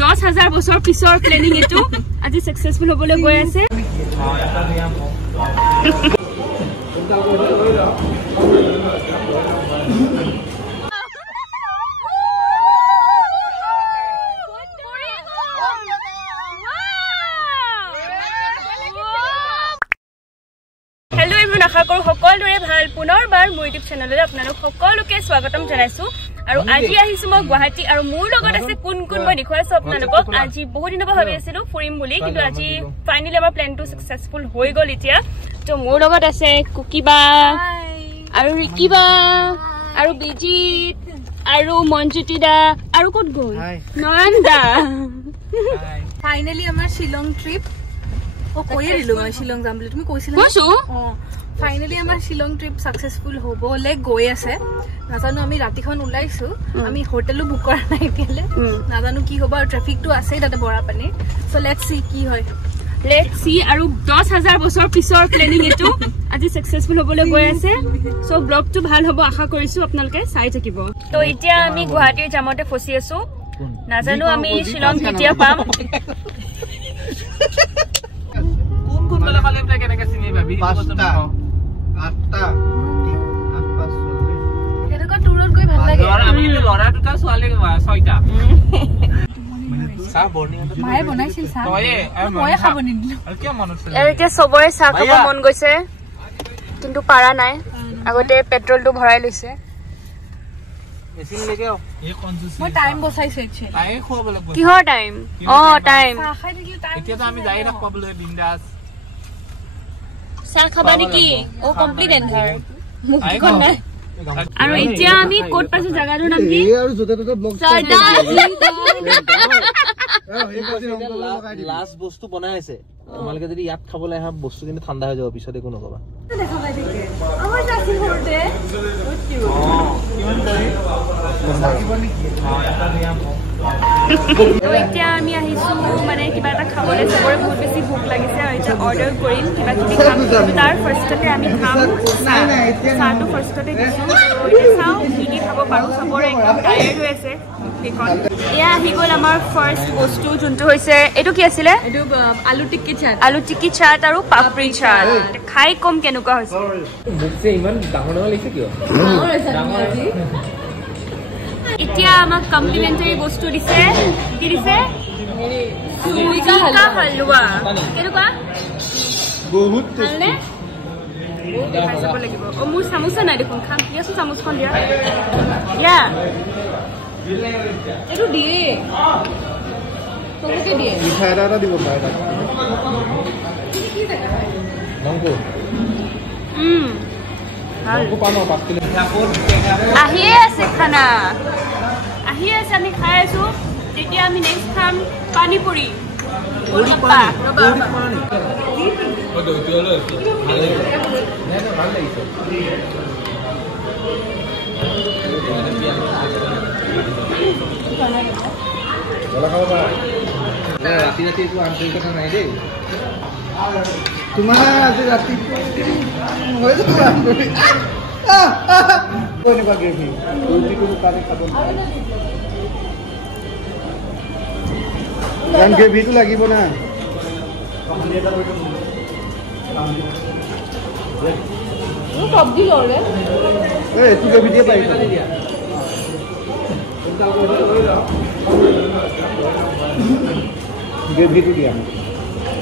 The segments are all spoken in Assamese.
10,000 বছৰ পিছৰ প্লেনিং এটো আজি সাকসেসফুল হ'বলৈ গৈ আছে আশা কৰো সকলোৰে ভাল পুনৰবাৰ মোৰ ইউটিউব চেনেললৈ আপোনালোক সকলোকে স্বাগতম জনাইছো আৰু আজি আহিছো মই গুৱাহাটী আৰু মোৰ লগত আছে কোন কোন মই দেখুৱাইছো আপোনালোকক আজি বহুত দিনৰ পৰা ভাবি আছিলো ফুৰিম বুলি কিন্তু আজি ফাইনালি আমাৰ প্ল্যানটো সাকসেসফুল হৈ গল এতিয়া তো মোৰ লগত আছে কুকিবা আৰু ৰিকিবা আৰু বিজিত আৰু মঞ্জুতিদা আৰু ক'ত গ'ল নয়নদা ফাইনালি আমাৰ শিলং ট্ৰিপ ও কইয়ে দিলো মই শিলং যাম বুলি তুমি কৈছিলা কৈছো ফাইনালি আমাৰ শিলং ট্ৰিপ সাকসেসফুল হ'বলে গৈ আছে নাজানো আমি ৰাতিখন উলাইছো আমি হোটেলো বুক কৰা নাই এতিয়ালে নাজানো কি হ'ব আৰু ট্ৰাফিকটো আছে তাতে বৰাপানী সো লেটস সি কি হয় লেটস সি আৰু 10,000 বছৰ পিছৰ প্লেনিং এটো আজি সাকসেসফুল হ'বলৈ গৈ আছে সো ব্লগটো ভাল হ'ব আশা কৰিছো আপোনালোকে চাই থাকিব তো এতিয়া আমি গুৱাহাটীৰ জামতে ফসি আছো নাজানো আমি শিলং কেতিয়া পাম কোন বলা কালে এটা কেনেকে চিনি ভাবি 5টা 8টা 8:40 কেনেকা টুৰত গৈ ভাল লাগে আৰু আমি লৰা দুটা ছোৱালী 6টা চাহ বৰ্ণিয়াটো মায়ে বনাইছিল চাহ মই খাব নিদিলো আৰু কি মনত আছে এতিয়া সবৰে চাহ খাব মন গৈছে কিন্তু পাৰা নাই আগতে পেট্ৰলটো ভৰাই লৈছে মেচিন লেগে এই কনজুস মই টাইম বসাইছে একচুয়ালি তাই খোৱাব লাগিব কিহৰ টাইম টাইম চাহ খাই থাকিলে টাইম এতিয়া তো আমি যাই না পাবলৈ বিন্দাস চাহ খাবা নেকি ও কমপ্লিট এন্ধাৰ মুখখন নাই আৰু এতিয়া আমি কোট পাইছো জাগাটোৰ নাম কি আৰু জোতে জোতে ব্লগ লাস্ট বস্তু বনাই আছে তোমালোকে যদি ইয়াত খাবলৈ আহা বস্তু কিন্তু ঠাণ্ডা হৈ যাব পিছত একো নকবা দেখা পাই থাকে আমাৰ যাসি ঘৰতে তো এতিয়া আমি আহিছো মানে কিবা এটা খাবলৈ সবৰে বহুত বেছি ভোক লাগিছে আৰু এতিয়া অৰ্ডাৰ কৰিম কিবা কিবি খাম তাৰ ফাৰ্ষ্টতে আমি খাম চাহটো ফাৰ্ষ্টতে দিছোঁ এতিয়া চাওঁ কি কি খাব পাৰোঁ সবৰে একদম টায়াৰ্ড হৈ আছে সেইখন এয়া আহি গ'ল আমাৰ ফাৰ্ষ্ট বস্তু যোনটো হৈছে এইটো কি আছিলে এটো আলু টিক্কি চাট আৰু পাপৰি চাট খাই কম কেনেকুৱা হৈছে মুখছে ইমান ডাঙৰ লাগিছে কিয় এতিয়া আমাক কমপ্লিমেন্টাৰী বস্তু দিছে কি দিছে চুজিকা হালৱা কেনেকুৱা বহুত ভালনে খাই চাব লাগিব মোৰ চামুচা নাই দেখোন খাম দিয়াচোন চামুচখন দিয়া দিয়া এটো দিয়ে তোকে দিয়ে মিঠাই এটা দিব পাৰে তাক নংকো নংকো পানো 5 কিলো আহিয়ে আছে খানা আহিয়ে আছে আমি খাই আছো তেতিয়া আমি নেক্সট খাম পানীপুৰি ৰাতি ৰাতি একো আন্তৰিক কথা নাই দেই তোমাৰ আজি ৰাতি হৈ যাব আন্তৰিক কোনবা গেভি ৰুটিটো কাৰে খাব গান গেভিটো লাগিব না সবজি লৰে এই তুই গেভি দিয়ে পাই গেভিটো দিয়া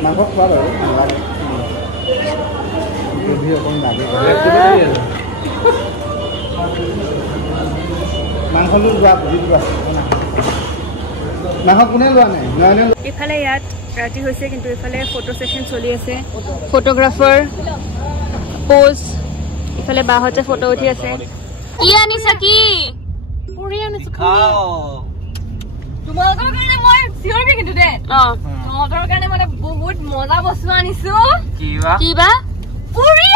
মাংস খোৱা বাৰু গেভি অকণ লাগে মাংসটো লোৱা বুজি লোৱা মাংস কোনে লোৱা নাই নয়নে ইফালে ইয়াত ৰাতি হৈছে কিন্তু ইফালে ফটো সেশন চলি আছে ফটোগ্ৰাফাৰ পোজ ইফালে বাহতে ফটো উঠি আছে কি আনিছা কি পুৰি আনিছো খাও তোমালোকৰ কাৰণে মই চিঞৰবি কিন্তু দে তোমালোকৰ কাৰণে মানে বহুত মজা বস্তু আনিছো কিবা পুৰি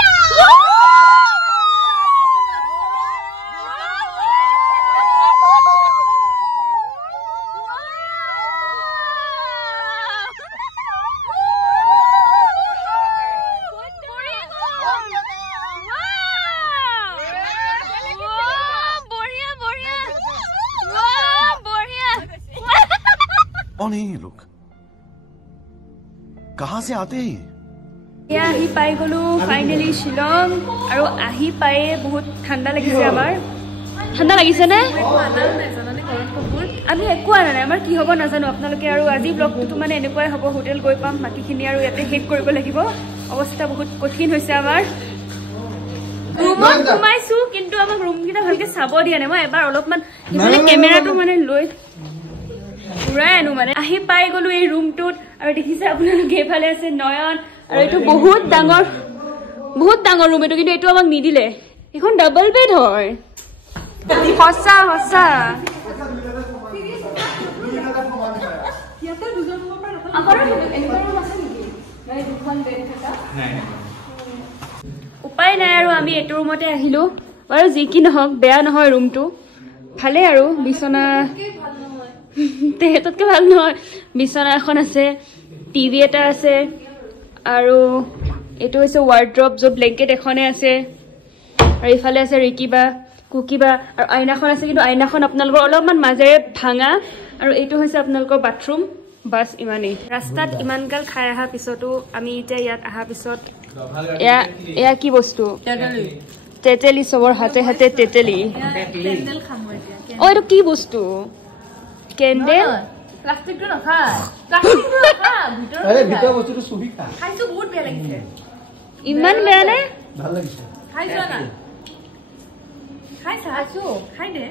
कौन है ये लोग कहां से आते हैं এয়া আহি পাই গলো ফাইনেলি শিলং আৰু আহি পায়ে বহুত ঠাণ্ডা লাগিছে আমাৰ ঠাণ্ডা লাগিছে নে আমি একো আনা নাই আমাৰ কি হ'ব নাজানো আপোনালোকে আৰু আজি ব্লগটো মানে এনেকুৱাই হ'ব হোটেল গৈ পাম বাকীখিনি আৰু ইয়াতে শেষ কৰিব লাগিব অৱস্থা বহুত কঠিন হৈছে আমাৰ ৰুমত সোমাইছো কিন্তু আমাক ৰুমকেইটা ভালকে চাব দিয়া নাই মই এবাৰ অলপমান ইফালে কেমেৰাটো মানে লৈ উৰাই আনো মানে আহি পাই গলো এই ৰুমটোত আৰু দেখিছে আপোনালোকে এইফালে আছে নয়ন আৰু এইটো বহুত ডাঙৰ ৰুম এইটো কিন্তু এইটো আমাক নিদিলে এখন ডাবল বেড হয় সঁচা সঁচা উপায় নাই আৰু আমি এইটো ৰুমতে আহিলো বাৰু যি কি নহওক বেয়া নহয় ৰুমটো ভালে আৰু বিছনা তেহেততকে ভাল নহয় বিছনা এখন আছে টিভি এটা আছে আৰু এইটো হৈছে ৱাৰ্ড্ৰপ য'ত ব্লেংকেট এখনে আছে আৰু ইফালে আছে ৰিকিবা কুকিবা আৰু আইনাখন আছে কিন্তু আইনাখন আপোনালোকৰ অলপমান মাজেৰে ভাঙা আৰু এইটো হৈছে আপোনালোকৰ বাথৰুম বাছ ইমানেই ৰাস্তাত ইমানগাল খাই অহাৰ পিছতো আমি এতিয়া ইয়াত অহাৰ পিছত এয়া কি বস্তু তেতেলি চবৰ হাতে হাতে তেতেলি অ এইটো কি বস্তু কেণ্ডেল প্লাষ্টিকটো নাখা প্লাষ্টিকটো নাখা ভিতৰ বস্তুটো চুবি খা খাইছো বহুত বেয়া লাগিছে ইমান বেয়া নে ভাল লাগিছে খাইছো না খাইছো খাই দে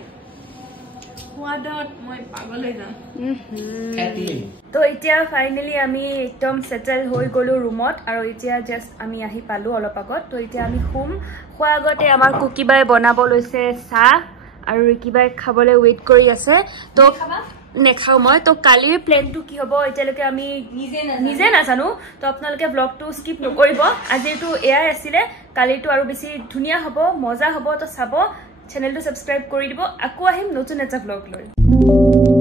সোৱাদত মই পাগল হৈ যাম তো এতিয়া ফাইনেলি আমি একদম সেটেল হৈ গলো ৰুমত আৰু এতিয়া জাস্ট আমি আহি পালো অলপ আগত তো এতিয়া আমি শুম খোৱাৰ আগতে আমাৰ কুকিবাই বনাব লৈছে চাহ আৰু ৰিকিবাই খাবলৈ ৱেইট কৰি আছে তো নেখাও মই তো কালিৰ প্লেনটো কি হ'ব এতিয়ালৈকে আমি নিজে নাজানো তো আপোনালোকে ব্লগটো স্কিপ নকৰিব আজিটো এয়াই আছিলে কালিটো আৰু বেছি ধুনীয়া হ'ব মজা হ'ব তো চাব চেনেলটো সাবস্ক্ৰাইব কৰি দিব আকৌ আহিম নতুন এটা ব্লগ লৈ